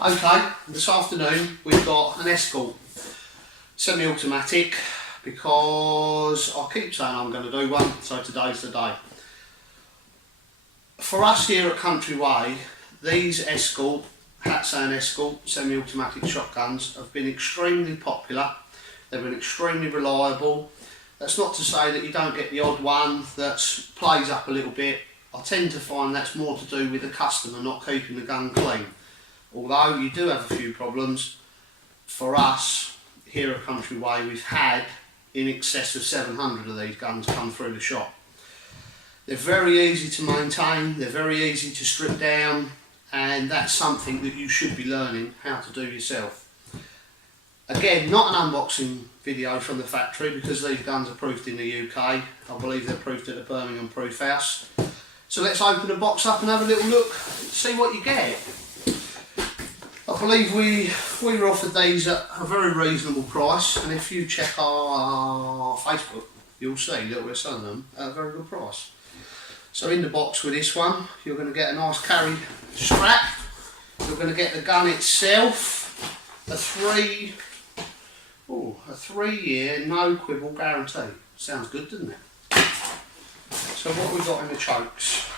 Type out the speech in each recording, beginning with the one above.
Okay, this afternoon we've got an Escort Semi Automatic because I keep saying I'm going to do one, so today's the day. For us here at Countryway, these Hatsan Escort Semi Automatic shotguns have been extremely popular. They've been extremely reliable. That's not to say that you don't get the odd one that plays up a little bit. I tend to find that's more to do with the customer not keeping the gun clean. Although you do have a few problems, for us here at Countryway we've had in excess of 700 of these guns come through the shop. They're very easy to maintain, they're very easy to strip down, and that's something that you should be learning how to do yourself. Again, not an unboxing video from the factory because these guns are proofed in the UK. I believe they're proofed at the Birmingham Proof House. So let's open the box up and have a little look, see what you get. I believe we were offered these at a very reasonable price, and if you check our Facebook, you'll see that we're selling them at a very good price. So in the box with this one, you're going to get a nice carry strap. You're going to get the gun itself, a 3-year no quibble guarantee. Sounds good, doesn't it? So what we've got in the chokes?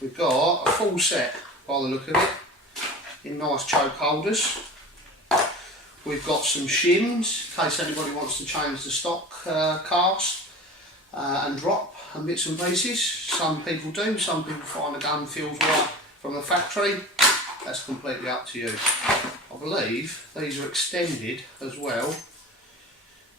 We've got a full set by the look of it, in nice choke holders. We've got some shims in case anybody wants to change the stock cast and drop and bits and pieces. Some people do, some people find the gun feels right from the factory. That's completely up to you. I believe these are extended as well.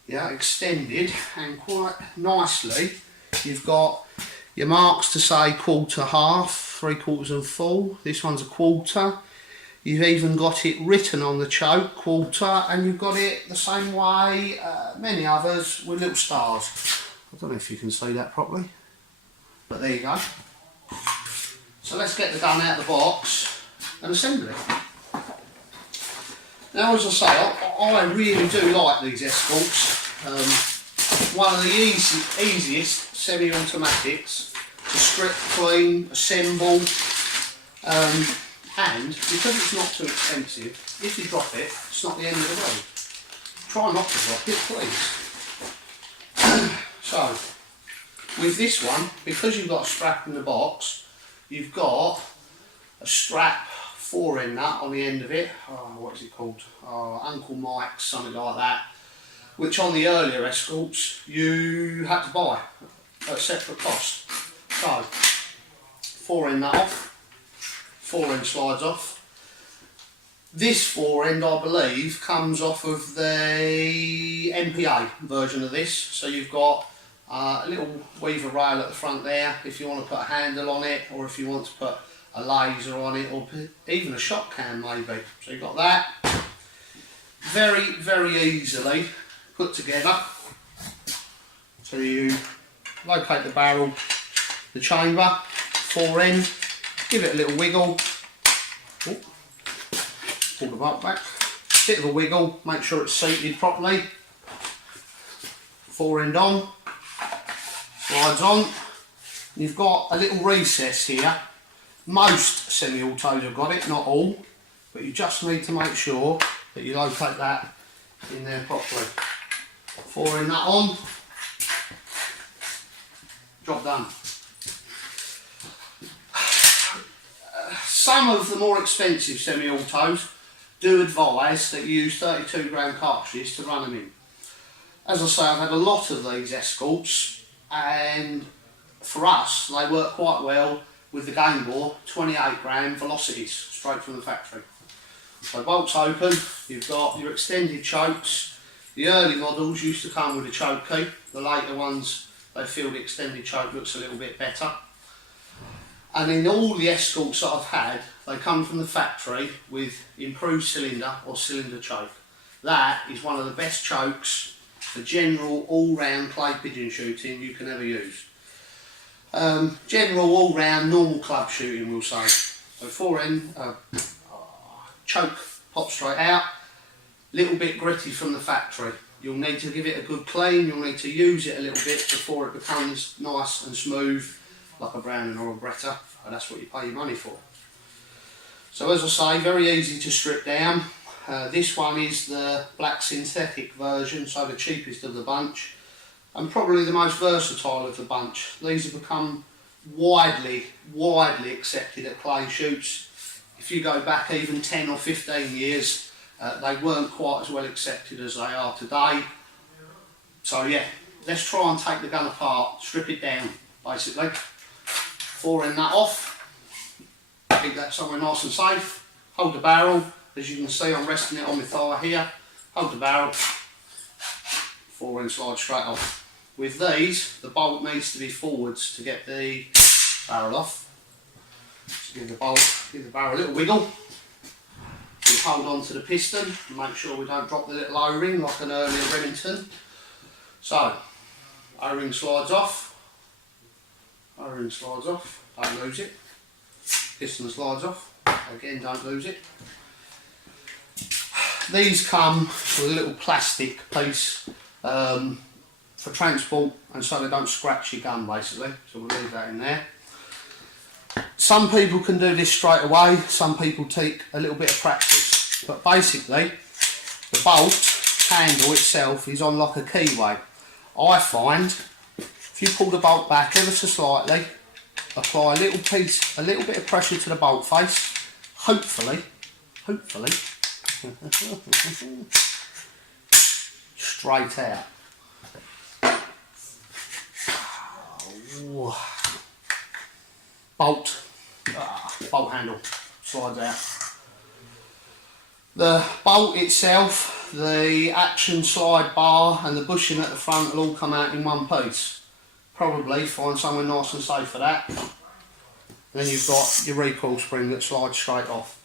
Yeah, extended, and quite nicely. You've got your marks to say quarter, half, 3/4 and full. This one's a quarter. You've even got it written on the choke, quarter, and you've got it the same way many others with little stars. I don't know if you can see that properly, but there you go. So let's get the gun out of the box and assemble it. Now, as I say, I really do like these Escorts. One of the easiest semi-automatics to strip, clean, assemble, and because it's not too expensive, if you drop it, it's not the end of the road. Try not to drop it, please. So, with this one, because you've got a strap in the box, you've got a strap 4-end nut on the end of it. What is it called? Uncle Mike's, something like that. Which on the earlier Escorts you had to buy at a separate cost. So, 4-end nut off, 4-end slides off. This 4-end, I believe, comes off of the MPA version of this. So you've got a little weaver rail at the front there if you want to put a handle on it, or if you want to put a laser on it, or even a shot cam maybe. So you've got that. Very, very easily put together. So you locate the barrel, the chamber, 4-end, give it a little wiggle. Ooh. Pull the bolt back, bit of a wiggle, make sure it's seated properly. 4-end on, slides on. You've got a little recess here. Most semi-autos have got it, not all, but you just need to make sure that you locate that in there properly. 4-end that on, job done. Some of the more expensive semi-autos do advise that you use 32 gram cartridges to run them in. As I say, I've had a lot of these Escorts, and for us they work quite well with the game bore 28 gram velocities straight from the factory. So bolts open, you've got your extended chokes. The early models used to come with a choke key. The later ones, they feel the extended choke looks a little bit better. And in all the Escorts that I've had, they come from the factory with improved cylinder or cylinder choke. That is one of the best chokes for general all-round clay pigeon shooting you can ever use. General all-round normal club shooting, we'll say. So 4-end, choke pops straight out, little bit gritty from the factory. You'll need to give it a good clean, you'll need to use it a little bit before it becomes nice and smooth like a Browning or a Beretta, and that's what you pay your money for. So as I say, very easy to strip down. This one is the black synthetic version, so the cheapest of the bunch, and probably the most versatile of the bunch. These have become widely accepted at clay shoots. If you go back even 10 or 15 years, they weren't quite as well accepted as they are today. So yeah, let's try and take the gun apart, strip it down basically. Foring that off, keep that somewhere nice and safe. Hold the barrel, as you can see I'm resting it on my thigh here. Hold the barrel, foring slide straight off. With these, the bolt needs to be forwards to get the barrel off. So give the barrel a little wiggle. We hold on to the piston and make sure we don't drop the little O-ring like an earlier Remington. So, O-ring slides off. O-ring slides off, don't lose it. Piston slides off, again don't lose it. These come with a little plastic piece for transport, and so they don't scratch your gun basically, so we'll leave that in there. Some people can do this straight away, some people take a little bit of practice, but basically the bolt handle itself is on like a keyway. I find if you pull the bolt back ever so slightly, apply a little bit of pressure to the bolt face, hopefully straight out. Bolt handle slides out. The bolt itself, the action slide bar and the bushing at the front will all come out in one piece. Probably find somewhere nice and safe for that. Then you've got your recoil spring that slides straight off.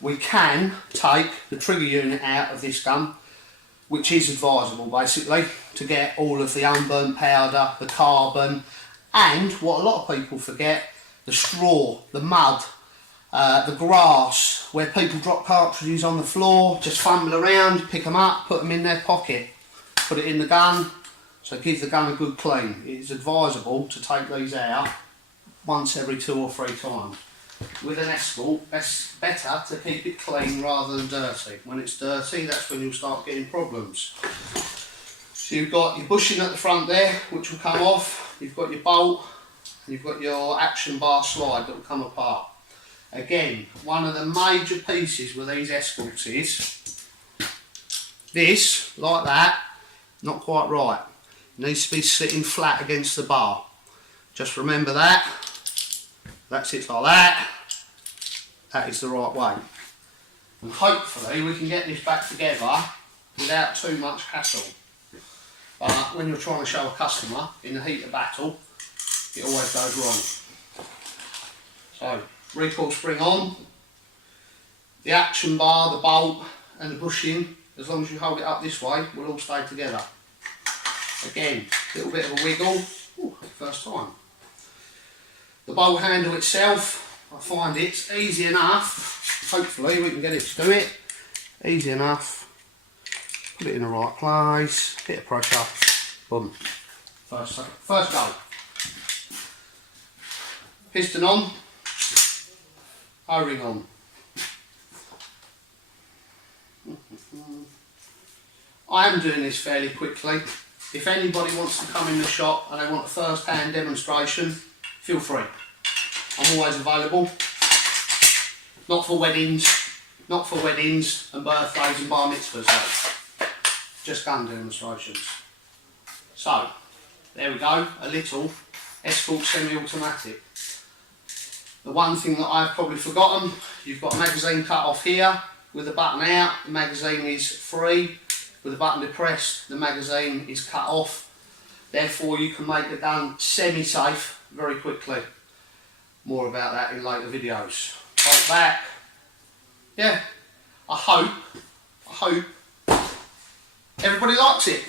We can take the trigger unit out of this gun, which is advisable basically, to get all of the unburnt powder, the carbon, and what a lot of people forget, the straw, the mud, the grass, where people drop cartridges on the floor, just fumble around, pick them up, put them in their pocket, put it in the gun, so give the gun a good clean. It is advisable to take these out once every 2 or 3 times. With an Escort, it's better to keep it clean rather than dirty. When it's dirty, that's when you'll start getting problems. So you've got your bushing at the front there, which will come off. You've got your bolt, and you've got your action bar slide that will come apart. Again, one of the major pieces with these Escorts is this, like that, not quite right. It needs to be sitting flat against the bar. Just remember that. That sits like that. That is the right way. And hopefully we can get this back together without too much hassle. But when you're trying to show a customer in the heat of battle, it always goes wrong. So, recoil spring on, the action bar, the bolt and the bushing, as long as you hold it up this way, will all stay together. Again, a little bit of a wiggle. Ooh, first time. The bolt handle itself, I find it's easy enough. Hopefully we can get it to do it. Easy enough. Put it in the right place, bit of pressure, boom. First go. Piston on, O-ring on. I am doing this fairly quickly. If anybody wants to come in the shop and they want a first-hand demonstration, feel free. I'm always available. Not for weddings and birthdays and bar mitzvahs though. Just gun demonstrations. So, there we go, a little Escort Semi Automatic. The one thing that I've probably forgotten, you've got a magazine cut off here with the button out, the magazine is free. With the button depressed, the magazine is cut off. Therefore you can make the gun semi-safe very quickly. More about that in later videos. Like that. Yeah, I hope everybody likes it.